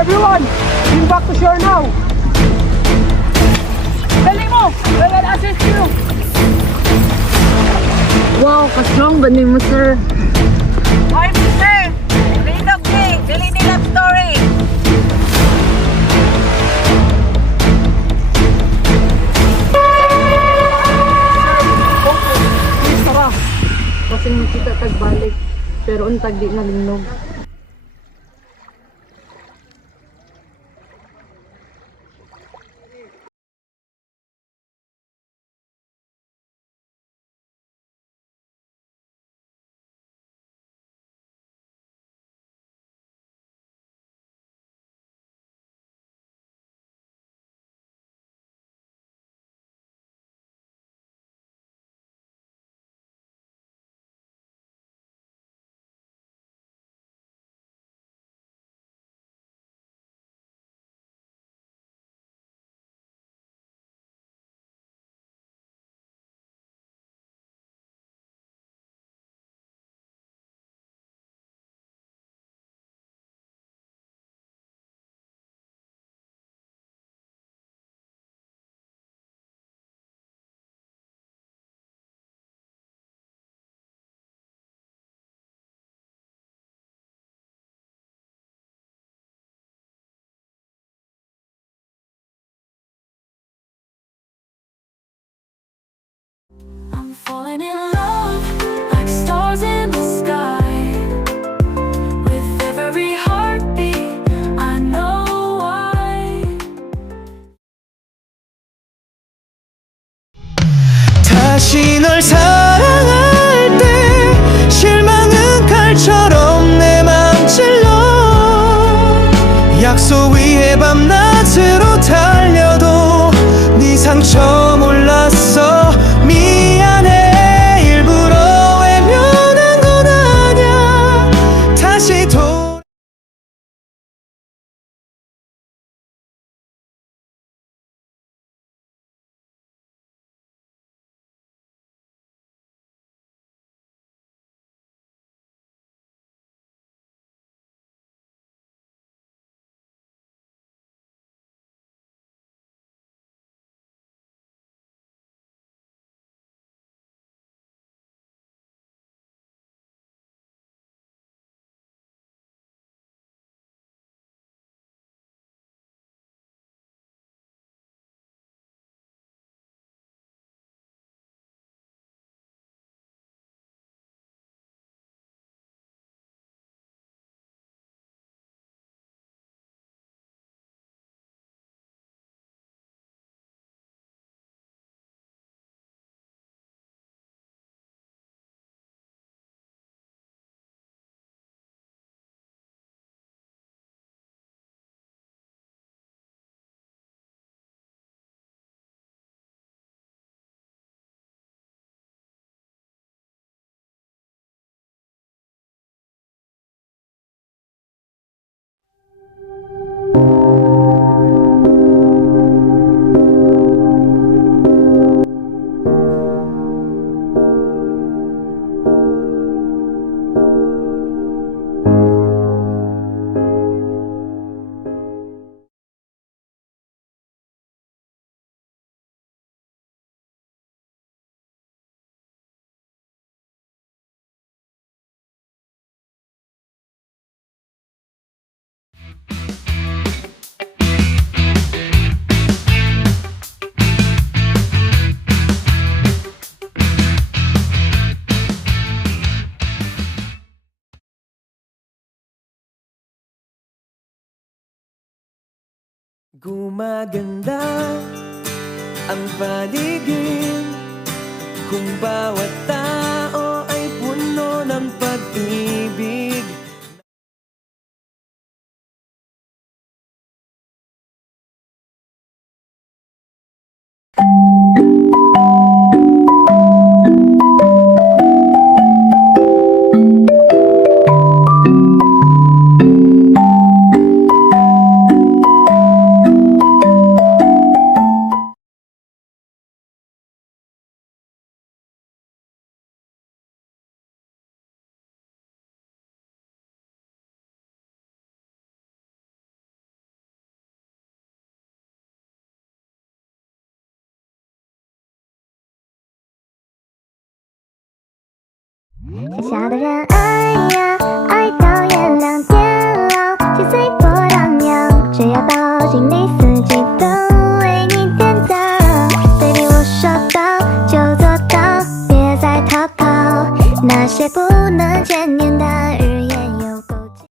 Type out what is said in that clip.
Everyone, bring back to shore now. Dali mo! I will assist you! Wow, ka-strong ba ni mo, sir? Hi, mister! Linog ni! Dili ni love story! Please, tara. Kasi makita tagbalik. Pero untag di na linog. I'm falling in love like stars in the sky. With every heartbeat, I know why. 다시 널 사랑할 때 실망은 칼처럼 내 맘 찔러. 약속 위에 밤낮으로 달려도 네 상처 몰랐어. 미안해, 일부러 외면한 건 아냐. 다시 돌아. Gumaganda ang paligid kung bawat tao ay puno ng pag-ibig. 天下的人爱呀，爱到夜亮天亮，心随波荡漾，只要抱紧你，四季都为你点亮。Baby， 我说到就做到，别再逃跑，那些不能见面的日